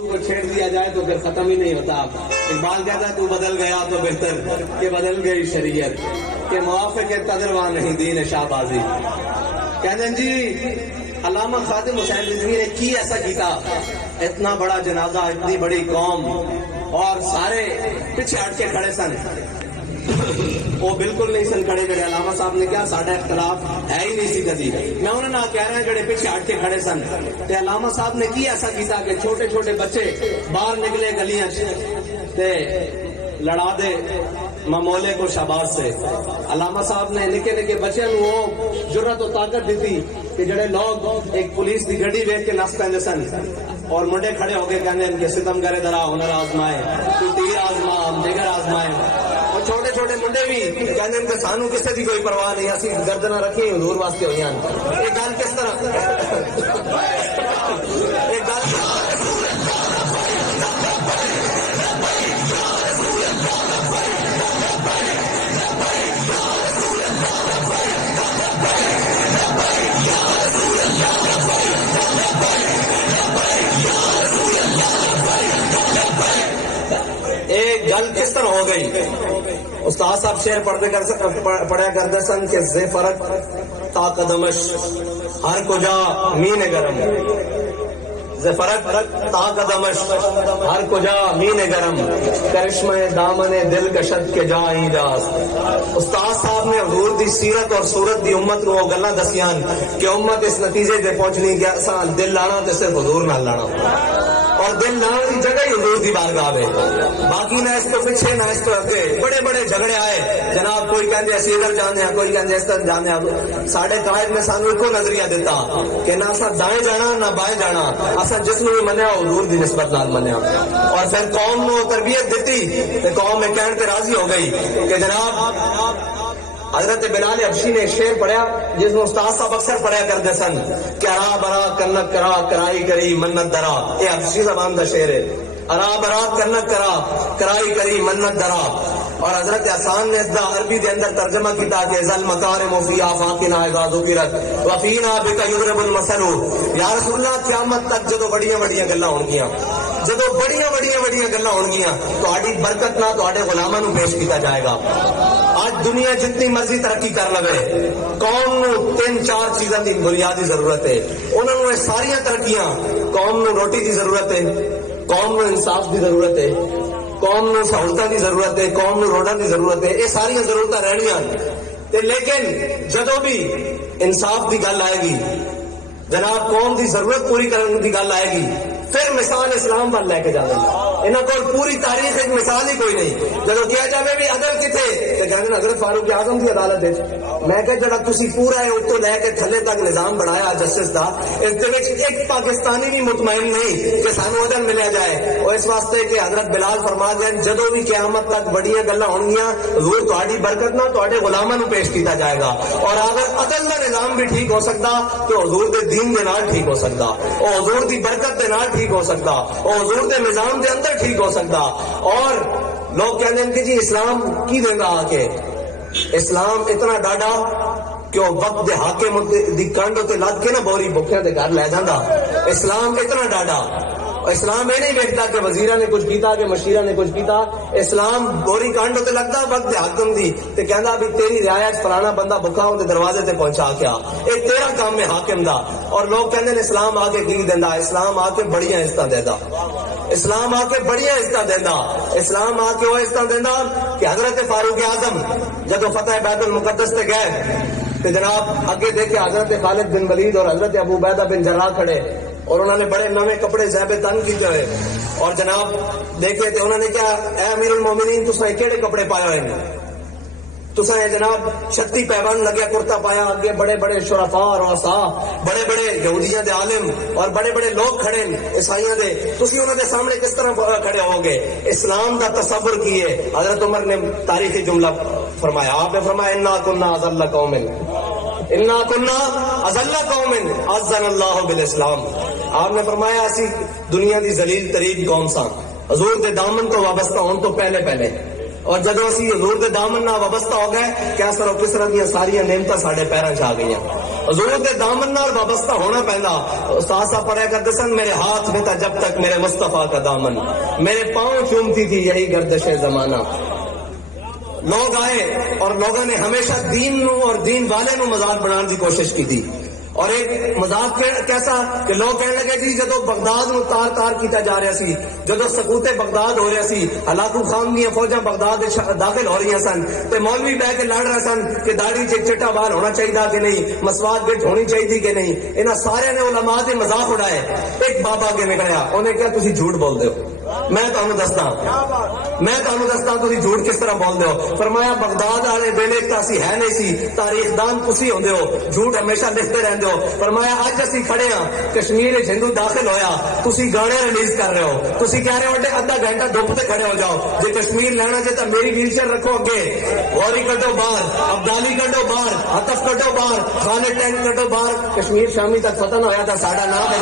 کو چھیڑ دیا جائے تو پھر ختم ہی نہیں ہوتا. اقبال کہتا ہے تو بدل گیا تو بہتر کہ بدل گئی شریعت کہ موافق تجربہ نہیں دین شہبازی. کہتے ہیں جی علامہ خادم حسین رضوی نے کی ایسا کیتا, اتنا بڑا جنازہ, اتنی بڑی قوم اور سارے پیچھے ہٹ کے کھڑے سن, وہ بالکل نہیں سن کھڑے کھڑے. علامہ صاحب نے کیا ساڈا اختلاف ہے ہی نہیں سی کدی. میں انہوں نے کہہ رہا جڑے پیچھے ہٹ کے کھڑے سن تے علامہ صاحب نے کی ایسا کیتا کہ چھوٹے چھوٹے بچے باہر نکلے گلیاں تے لڑا دے ممولے کو شہباز سے. علامہ صاحب نے نکے نکے بچے وہ جرت و طاقت دیتی کہ جڑے لوگ ایک پولیس کی گڈی ویچ کے نس پہ سن اور منڈے کھڑے ہو کے کہنے ان کے ستم کرے درا ہنر آزمائے, تو تیر آزما جگر آزمائے. اور چھوٹے چھوٹے منڈے بھی کہنے ان کے سانو کسی کی کوئی پرواہ نہیں, اسی گردنا رکھی حضور واسطے ہوئی. ایک گل کس طرح ایک گل کس طرح ہو گئی. استاد صاحب شعر پڑھا کرتے سن کہ زے فرق تا قدمش ہر کجا مین گرم, زے فرق تا قدمش ہر کجا مین گرم کرشمہ دامن دل کشد کے جا ایجاز. استاد صاحب نے حضور دی سیرت اور صورت دی امت کو گلاں دسیاں کہ امت اس نتیجے تے پہنچنی کہ اساں دل لانا تے صرف حضور نال لانا, اور دل لانے کی جگہ ہی حضور دی بارگاہ ہے. باقی نہ اس کو پیچھے نہ اس کو اگے. بڑے بڑے جھگڑے آئے جناب, کوئی کہتے اسی ادھر جانے ہیں, کوئی کہتے اس طرح جانے ہیں. ساڈے قائد نے سانو ایک نظریہ دیتا کہ نہ اسا دائیں جانا نہ بائیں جانا, اسا جس نے بھی منیا حضور دی نسبت نال منیا. اور پھر قوم کو تربیت دیتی کہ قوم میں کہنے تے راضی ہو گئی کہ جناب حضرت بلال حبشی نے شعر پڑھا جس میں استاد صاحب اکثر پڑھا کرتے سن کہ ارا برا کنک کرا کرائی کری منت درا. یہ حبشی زبان کا شعر ہے. ارا برا کنک کرا کرائی کری منت درا. اور حضرت حسان نے اس دا عربی دے اندر ترجمہ کیتا کہ ذل مکارم فی آفاقنا اذا ذکرت وفینا بک یضرب المثل. یا رسول اللہ قیامت تک جدو بڑیاں بڑیاں گلاں ہون گیاں, جدو بڑیاں بڑیاں گلاں ہون گیاں تہاڈی برکت نہ تہاڈے غلاماں نوں پیش کیتا جائے گا. آج دنیا جتنی مرضی ترقی کر لگے, قوم نو 3-4 چیزاں دی بنیادی ضرورت ہے. انہوں نے ساری ترقیاں, قوم نو روٹی دی ضرورت ہے, قوم نو انصاف دی ضرورت ہے, قوم نو سہولتاں دی ضرورت ہے, قوم نو روڈاں دی ضرورت ہے. یہ ساری ضرورتاں رہنیاں لیکن جدو بھی انصاف دی گل آئے گی, جناب قوم دی ضرورت پوری کرنے دی گل آئے گی, پھر مثال اسلام پر لے کے جانے. انہوں کو پوری تاریخ ایک مثال ہی کوئی نہیں. جب کیا جائے بھی عدل کتنے تو کہتے حضرت فاروق اعظم کی عدالت ہے. میں کہ جڑا تسی پورا ہے اتو لے کے تھلے تک نظام بنایا جسٹس دا, اس دے وچ ایک پاکستانی بھی مطمئن نہیں کہ سانو عدل ملیا جائے. اور اس واسطے کہ حضرت بلال فرما دیں جدو بھی قیامت تک بڑیاں گلاں ہونگیاں حضور تہاڈی برکت نہ تہاڈے غلاماں نوں پیش کیتا جائے گا. اور اگر عدل دا نظام بھی ٹھیک ہو سکتا تو حضور دے دین دے نال ٹھیک ہو سکتا, اور حضور دی برکت دے نال ٹھیک ہو سکتا, اور حضور دے نظام دے اندر ٹھیک ہو سکتا. اور لوگ کہتے ہیں کہ جی اسلام کی دے گا آ کے, اسلام اتنا ڈاڈا کہ وہ وقت دے حاکم دی کانڈوں تے لد کے نا بوری بکھیاں دے گھر لے جاندا. اسلام اتنا ڈاڈا, اسلام یہ نہیں دیکھتا کہ وزیرہ نے کچھ کیتا کہ مشیرہ نے کچھ کیتا. اسلام بوری کانڈوں تے لگتا وقت دے حاکم دی تے کہندا بھی تیری رعایت فلانا بندہ بکھا ہوں تے دروازے تے پہنچا کے آ, اے تیرا کام ہے حاکم دا. اور لوگ کہندے نے اسلام آ کے کی دیندا, اسلام آ کے بڑیاں عزتاں دیندا, اسلام آ کے بڑیاں عزتاں دیندا. اسلام آ کے وہ عزتاں دیندا کہ حضرت فاروق اعظم جب فتح بیت المقدس تے گئے تو جناب اگے دیکھے حضرت خالد بن ولید اور حضرت ابو عبیدہ بن جراح کھڑے, اور انہوں نے بڑے نویں کپڑے زیب تن کیتے ہوئے, اور جناب دیکھے تو انہوں نے کیا اے امیر المومنین تساں کیڑے کپڑے پائے ہوئے ہیں, تساں جناب 36 پیوند لگیا کرتا پایا, اگے بڑے بڑے شرفاء اور رؤساء, بڑے بڑے یہودیاں دے عالم اور بڑے بڑے لوگ کھڑے عیسائیاں دے, تسی انہاں دے سامنے کس طرح کھڑے ہو گے؟ اسلام دا تصور کیے. حضرت عمر نے تاریخی جملہ فرمایا, آپ نے فرمایا انا کنا اذل قوم, انا کنا اذل قوم اعزنا اللہ بالاسلام. آپ نے فرمایا ایسی دنیا دی ذلیل ترین قوم سا حضور دے دامن کو وابستہ ہون تو پہلے, اور جب اسی حضور دے دامن نہ وابستہ ہو گئے کیا سر کس طرح دیا ساری نعمتاں ساڈے پیراں چ آ گئیاں. حضور دے دامن نال وابستہ ہونا پہندا. استاد صاحب پڑھا کرتے سن میرے ہاتھ میں تھا جب تک میرے مصطفیٰ کا دامن, میرے پاؤں چومتی تھی یہی گردش زمانہ. لوگ آئے اور لوگوں نے ہمیشہ دین نو اور دین والے نو مذاق بنانے کی کوشش کی تھی. اور ایک مذاق کیسا کہ لوگ کہنے لگے جی جدو بغداد نو تار تار کیتا جا رہا سی, جدو سکوت بغداد ہو رہا سی, ہلاکو خان دیا فوجاں بغداد داخل ہو رہی سن, تے مولوی بہ کے لڑ رہے سن کہ داڑھی چٹا بال ہونا چاہیے کہ نہیں, مسواک بچ ہونی چاہیے کہ نہیں. انہاں سارے نے علماء دے مذاق اڑائے. ایک بابا کے نکلیا, انہیں کہا تسی جھوٹ بول دے ہو. میں تمہیں دستا تسی جھوٹ کس طرح بول دے ہو. فرمایا بغداد والے ویلے تاسی ہے نہیں سی, تاریخ دان تسی ہوندے ہو, جھوٹ ہمیشہ لکھتے رہندے ہو. فرمایا اج اسی کھڑے ہاں کشمیر وچ ہندو داخل ہویا, تسی گانے ریلیز کر رہے ہو, تسی کہہ رہے ہو اڈے ادھا گھنٹہ دھوپ تے کھڑے ہو جاؤ, جے کشمیر لینا چاہے تو میری ویل چیئر رکھو اگے, غوری کڈو باہر, ابدالی کڈو باہر, عطف کڈو باہر, خالد ٹینک کڈو باہر. کشمیر شامی تک فتح نہ ہویا تھا, ساڈا نام ہے